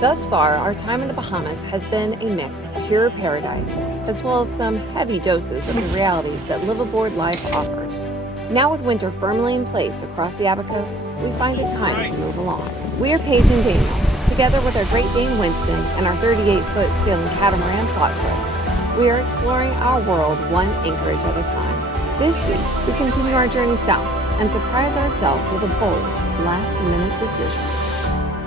Thus far, our time in the Bahamas has been a mix of pure paradise, as well as some heavy doses of the realities that live-aboard life offers. Now with winter firmly in place across the Abacos, we find it time to move along. We are Paige and Daniel, together with our Great Dane Winston and our 38-foot sailing catamaran Plotfoot. We are exploring our world one anchorage at a time. This week, we continue our journey south and surprise ourselves with a bold, last-minute decision.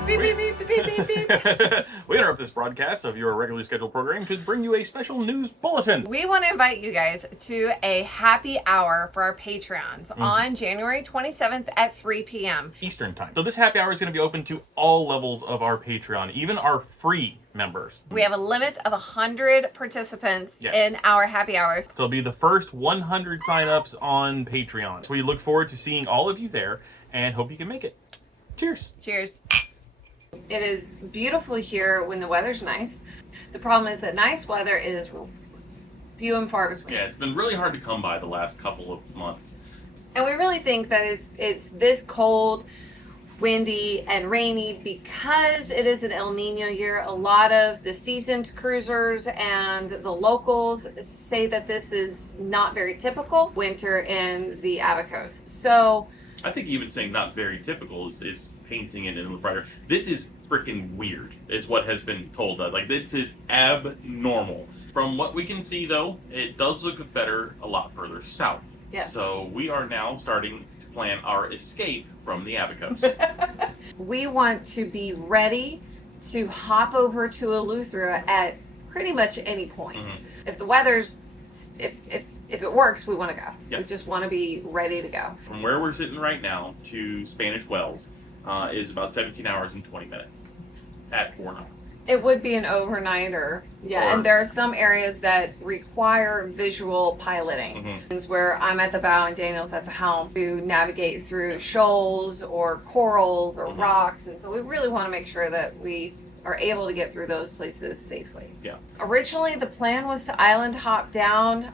Beep, beep, beep, beep, beep, beep. We interrupt this broadcast of your regularly scheduled program to bring you a special news bulletin. We want to invite you guys to a happy hour for our Patreons on January 27th at 3 p.m. Eastern time. So this happy hour is going to be open to all levels of our Patreon, even our free members. We have a limit of 100 participants in our happy hours. So it'll be the first 100 signups on Patreon. So we look forward to seeing all of you there and hope you can make it. Cheers. Cheers. It is beautiful here when the weather's nice. The problem is that nice weather is few and far between. Yeah, it's been really hard to come by the last couple of months. And we really think that it's this cold, windy, and rainy because it is an El Nino year. A lot of the seasoned cruisers and the locals say that this is not very typical winter in the Abacos. So I think even saying not very typical is painting it in the brighter. This is freaking weird, is what has been told us. Like, this is abnormal. From what we can see, though, it does look better a lot further south. Yes. So we are now starting to plan our escape from the Abacos. We want to be ready to hop over to Eleuthera at pretty much any point. If the weather's, if it works, we want to go. Yep. We just want to be ready to go. From where we're sitting right now to Spanish Wells is about 17 hours and 20 minutes at 4 knots. It would be an overnighter. Yeah, and there are some areas that require visual piloting. It's where I'm at the bow and Daniel's at the helm to navigate through shoals or corals or rocks. And so we really want to make sure that we are able to get through those places safely. Yeah. Originally, the plan was to island hop down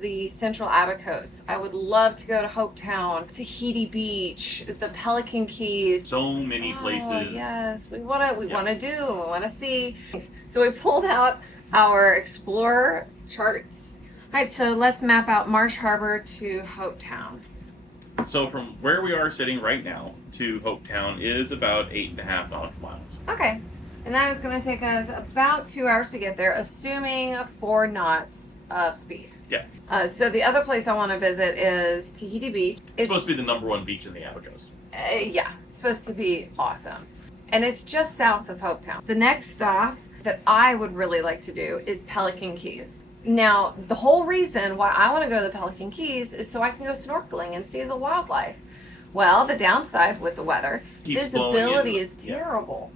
the central Abacos. I would love to go to Hopetown, Tahiti Beach, the Pelican Keys. So many places. Oh, yes, we want to see. So we pulled out our Explorer charts. All right, so let's map out Marsh Harbor to Hopetown. So from where we are sitting right now to Hopetown is about 8.5 nautical miles. Okay. And that is going to take us about 2 hours to get there, assuming 4 knots of speed. Yeah. So the other place I want to visit is Tahiti Beach. It's supposed to be the #1 beach in the Abacos. Yeah, it's supposed to be awesome. And it's just south of Hopetown. The next stop that I would really like to do is Pelican Keys. Now, the whole reason why I want to go to the Pelican Keys is so I can go snorkeling and see the wildlife. Well, the downside with the weather, visibility is terrible.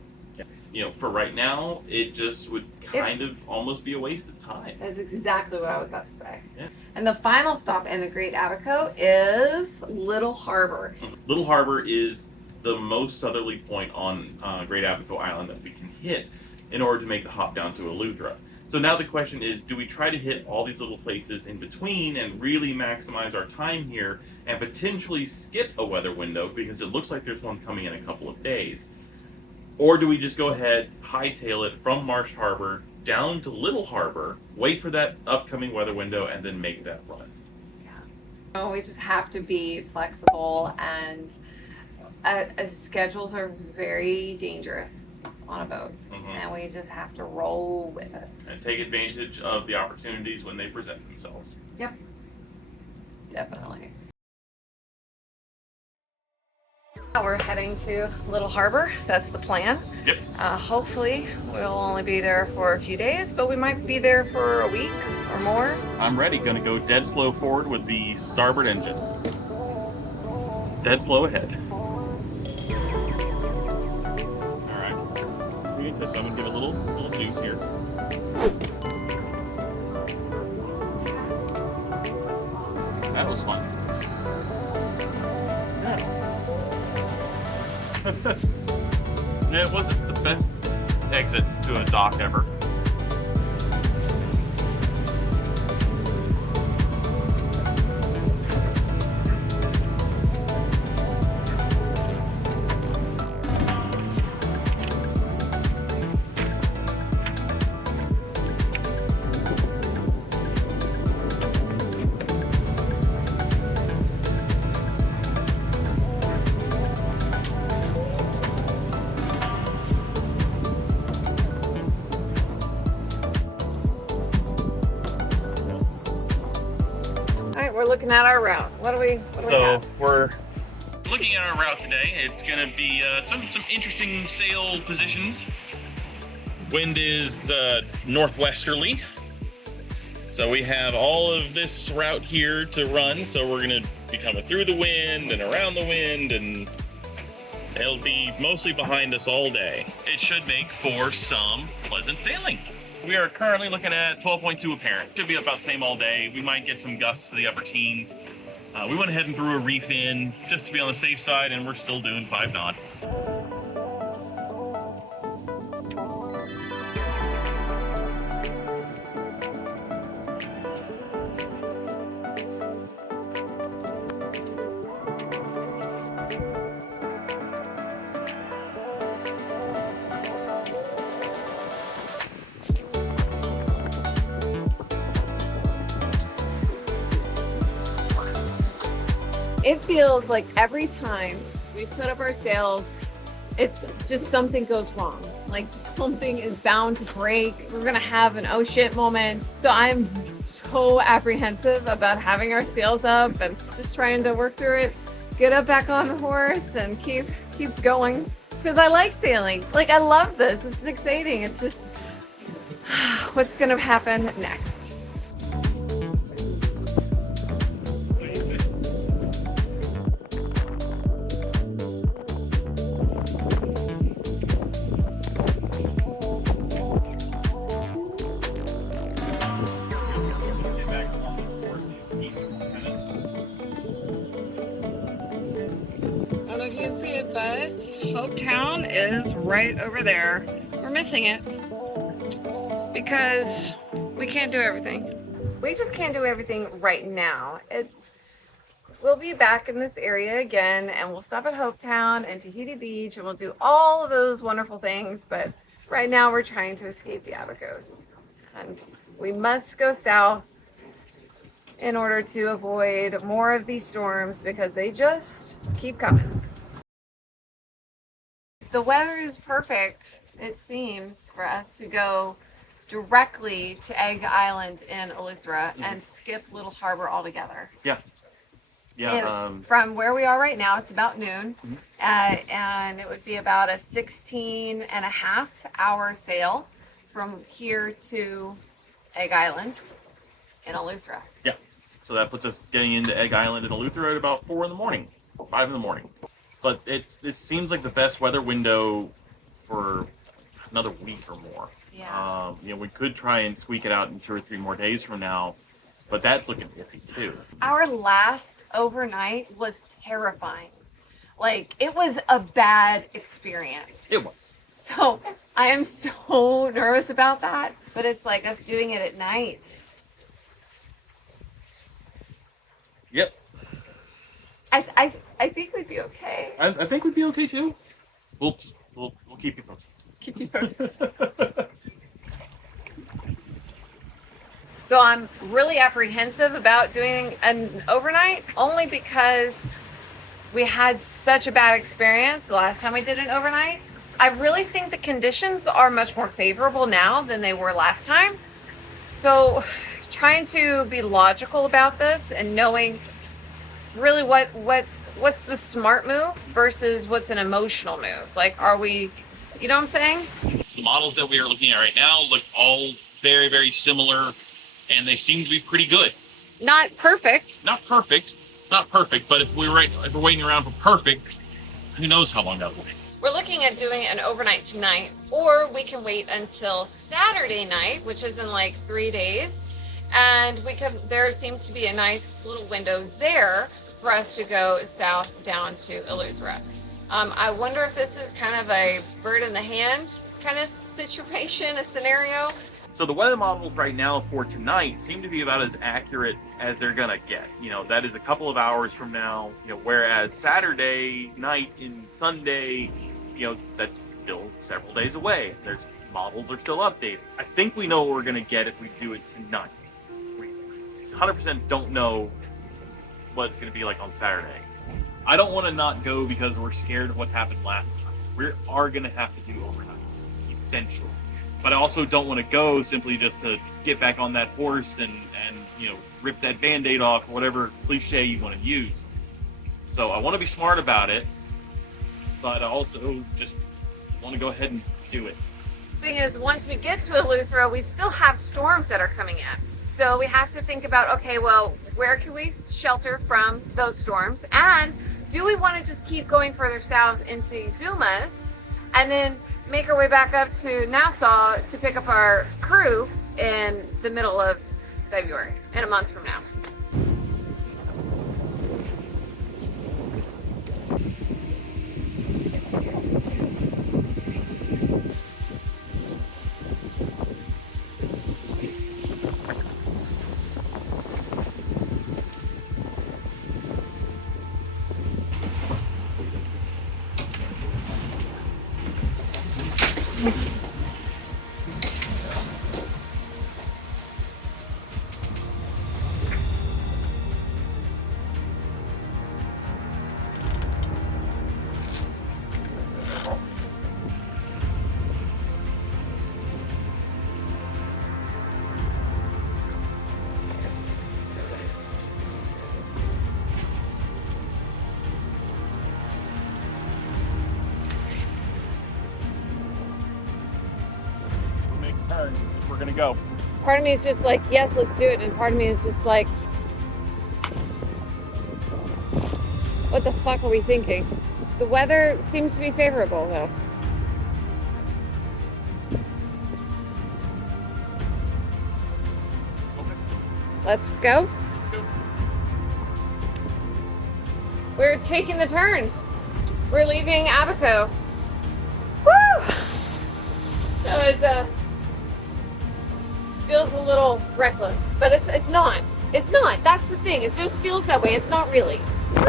You know, for right now, it just would kind of almost be a waste of time. That's exactly what I was about to say. Yeah. And the final stop in the Great Abaco is Little Harbor. Little Harbor is the most southerly point on Great Abaco Island that we can hit in order to make the hop down to Eleuthera. So now the question is, do we try to hit all these little places in between and really maximize our time here and potentially skip a weather window because it looks like there's one coming in a couple of days? Or do we just go ahead, hightail it from Marsh Harbor down to Little Harbor, wait for that upcoming weather window, and then make that run? Yeah. We just have to be flexible, and schedules are very dangerous on a boat. And we just have to roll with it. And take advantage of the opportunities when they present themselves. Yep. Definitely. We're heading to Little Harbor. That's the plan. Yep. Hopefully we'll only be there for a few days, but we might be there for a week or more. I'm ready. Gonna go dead slow forward with the starboard engine. Dead slow ahead. Alright. I'm gonna give it a little juice here. That was fun. It wasn't the best exit to a dock ever. looking at our route. What do we have? We're looking at our route today. It's going to be some interesting sail positions. Wind is northwesterly. So we have all of this route here to run. So we're going to be coming through the wind and around the wind, and it'll be mostly behind us all day. It should make for some pleasant sailing. We are currently looking at 12.2 apparent. Should be about the same all day. We might get some gusts to the upper teens. We went ahead and threw a reef in just to be on the safe side, and we're still doing 5 knots. It feels like every time we put up our sails, it's just something goes wrong. Like something is bound to break. We're gonna have an oh shit moment. So I'm so apprehensive about having our sails up and just trying to work through it, get up back on the horse and keep going. Because I like sailing. Like I love this. This is exciting. It's just what's gonna happen next. I don't know if you can see it, but Hope Town is right over there. We're missing it because we can't do everything. We just can't do everything right now. We'll be back in this area again, and we'll stop at Hope Town and Tahiti Beach, and we'll do all of those wonderful things. But right now, we're trying to escape the Abacos, and we must go south in order to avoid more of these storms because they just keep coming. The weather is perfect, it seems, for us to go directly to Egg Island in Eleuthera and skip Little Harbor altogether. Yeah. From where we are right now, it's about noon, and it would be about a 16.5-hour sail from here to Egg Island in Eleuthera. Yeah. So that puts us getting into Egg Island in Eleuthera at about 4 in the morning, 5 in the morning. But it seems like the best weather window for another week or more. Yeah. We could try and squeak it out in 2 or 3 more days from now, but that's looking iffy too. Our last overnight was terrifying. Like, it was a bad experience. It was. So I am so nervous about that, but it's like us doing it at night. Yep. I think we'd be okay. I think we'd be okay too. We'll keep you posted. Keep you posted. So I'm really apprehensive about doing an overnight, only because we had such a bad experience the last time we did an overnight. I really think the conditions are much more favorable now than they were last time. So trying to be logical about this and knowing really what's the smart move versus what's an emotional move. Like, are we, you know what I'm saying? The models that we are looking at right now look all very, very similar, and they seem to be pretty good. Not perfect. Not perfect, but if we're waiting around for perfect, who knows how long that will take. We're looking at doing an overnight tonight, or we can wait until Saturday night, which is in like 3 days. And there seems to be a nice little window there for us to go south down to Eleuthera. I wonder if this is kind of a bird in the hand kind of situation, a scenario. So the weather models right now for tonight seem to be about as accurate as they're gonna get. That is a couple of hours from now. Whereas Saturday night and Sunday, that's still several days away. There's models are still updated. I think we know what we're gonna get if we do it tonight. We 100% don't know what it's gonna be like on Saturday. I don't want to not go because we're scared of what happened last time. We are gonna have to do overnights eventually. but I also don't want to go simply just to get back on that horse and rip that Band-Aid off, or whatever cliche you want to use. So I want to be smart about it, but I also just want to go ahead and do it. Thing is, once we get to Eleuthera, we still have storms that are coming in. So we have to think about, okay, well, where can we shelter from those storms? And do we want to just keep going further south into Zumas and then make our way back up to Nassau to pick up our crew in the middle of February, in a month from now? We're gonna go. Part of me is just like, yes, let's do it. And part of me is just like, what the fuck are we thinking? The weather seems to be favorable, though. Okay. Let's go. Let's go. We're taking the turn. We're leaving Abaco. Woo! That was feels a little reckless, but it's not. It's not. That's the thing. It just feels that way. It's not really. Woo!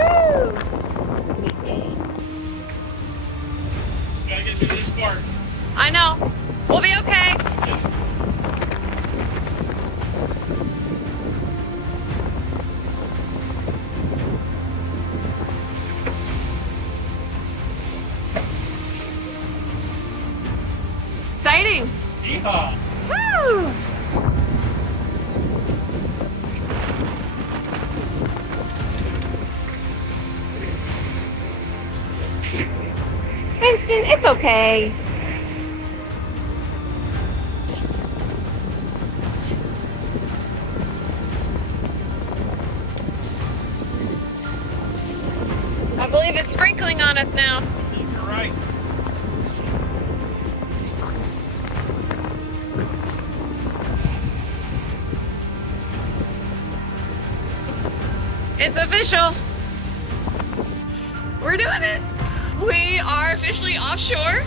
Gotta get through this part. I know. We'll be okay. Exciting. Yeehaw. Woo! Winston, it's okay. I believe it's sprinkling on us now. You're right. It's official. We're doing it. We are officially offshore.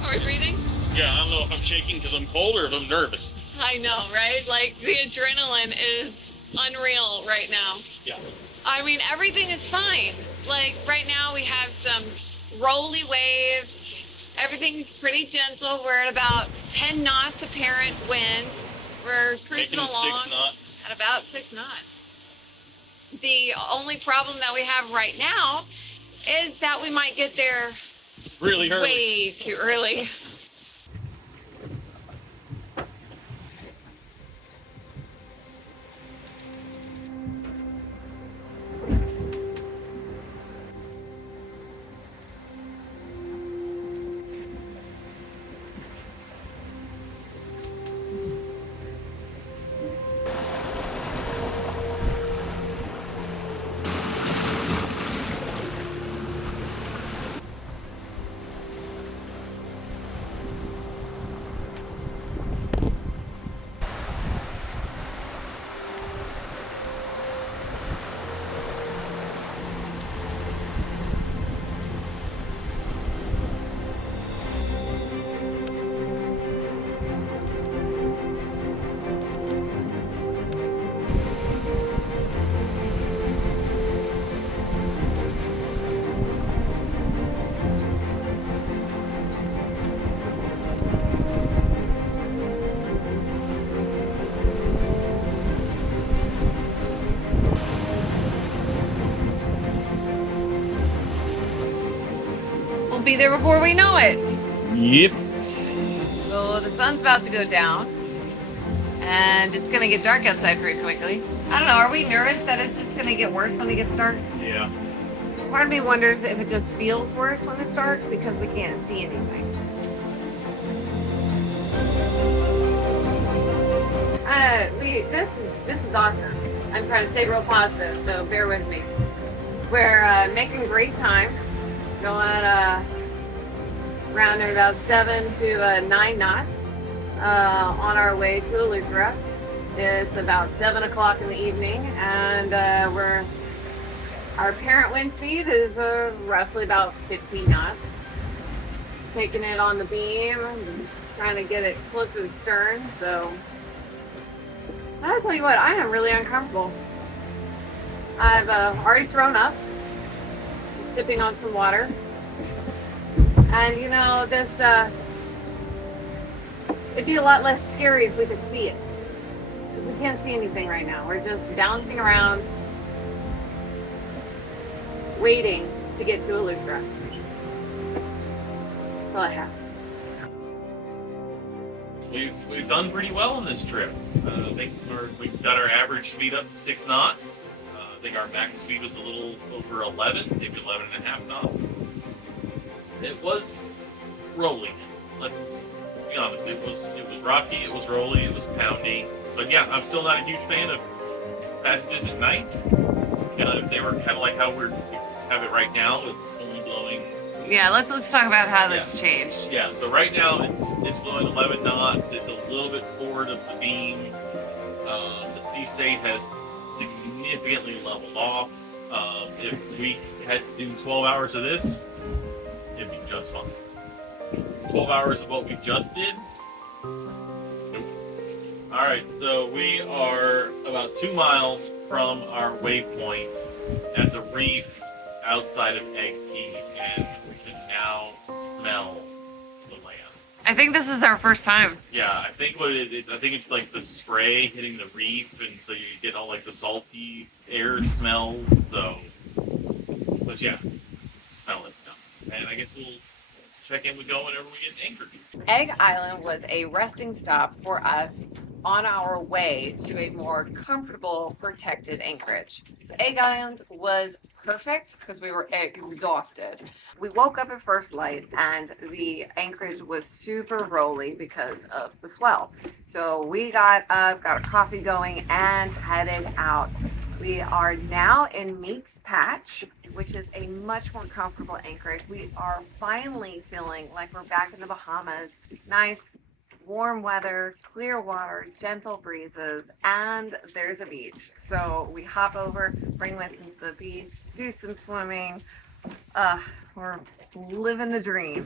Hard breathing. Yeah, I don't know if I'm shaking because I'm cold or if I'm nervous. I know, right? Like, the adrenaline is unreal right now. Yeah. I mean, everything is fine. Like, right now we have some rolly waves. Everything's pretty gentle. We're at about 10 knots apparent wind. We're cruising Making along 6 knots. at about 6 knots. The only problem that we have right now is that we might get there Really early. way too early. be there before we know it. Yep. So the sun's about to go down, and it's gonna get dark outside pretty quickly. I don't know, are we nervous that it's just gonna get worse when it gets dark? Yeah. Part of me wonders if it just feels worse when it's dark because we can't see anything. This is awesome. I'm trying to stay real positive, so bear with me. We're making great time, going around at about 7 to 9 knots on our way to Eleuthera. It's about 7 o'clock in the evening, and our apparent wind speed is roughly about 15 knots. Taking it on the beam, trying to get it close to the stern, so I'll tell you what, I am really uncomfortable. I've already thrown up, just sipping on some water. And you know, this, it'd be a lot less scary if we could see it. Because we can't see anything right now. We're just bouncing around, waiting to get to Eleuthera. That's all I have. We've done pretty well on this trip. I think we've got our average speed up to 6 knots. I think our max speed was a little over 11, maybe 11 and a half knots. It was rolling. Let's be honest. It was rocky. It was rolly. It was poundy. But yeah, I'm still not a huge fan of passages at night. If they were kind of like how we have it right now, it's only blowing. Yeah, let's talk about how that's changed. Yeah, so right now it's blowing 11 knots. It's a little bit forward of the beam. The sea state has significantly leveled off. If we had to do 12 hours of this, it'd be just fine. 12 hours of what we just did? Nope. Alright, so we are about 2 miles from our waypoint at the reef outside of Egg Key, and we can now smell the land. I think this is our first time. Yeah, I think what it is, I think it's like the spray hitting the reef, and so you get all like the salty air smells, so. But yeah, smell it now. And I guess we'll check in with go whenever we get anchored. Egg Island was a resting stop for us on our way to a more comfortable, protected anchorage. So Egg Island was perfect because we were exhausted. We woke up at first light and the anchorage was super rolly because of the swell. So we got up, got a coffee going, and headed out. We are now in Meek's Patch, which is a much more comfortable anchorage. We are finally feeling like we're back in the Bahamas. Nice, warm weather, clear water, gentle breezes, and there's a beach. So we hop over, bring Winston to the beach, do some swimming. We're living the dream.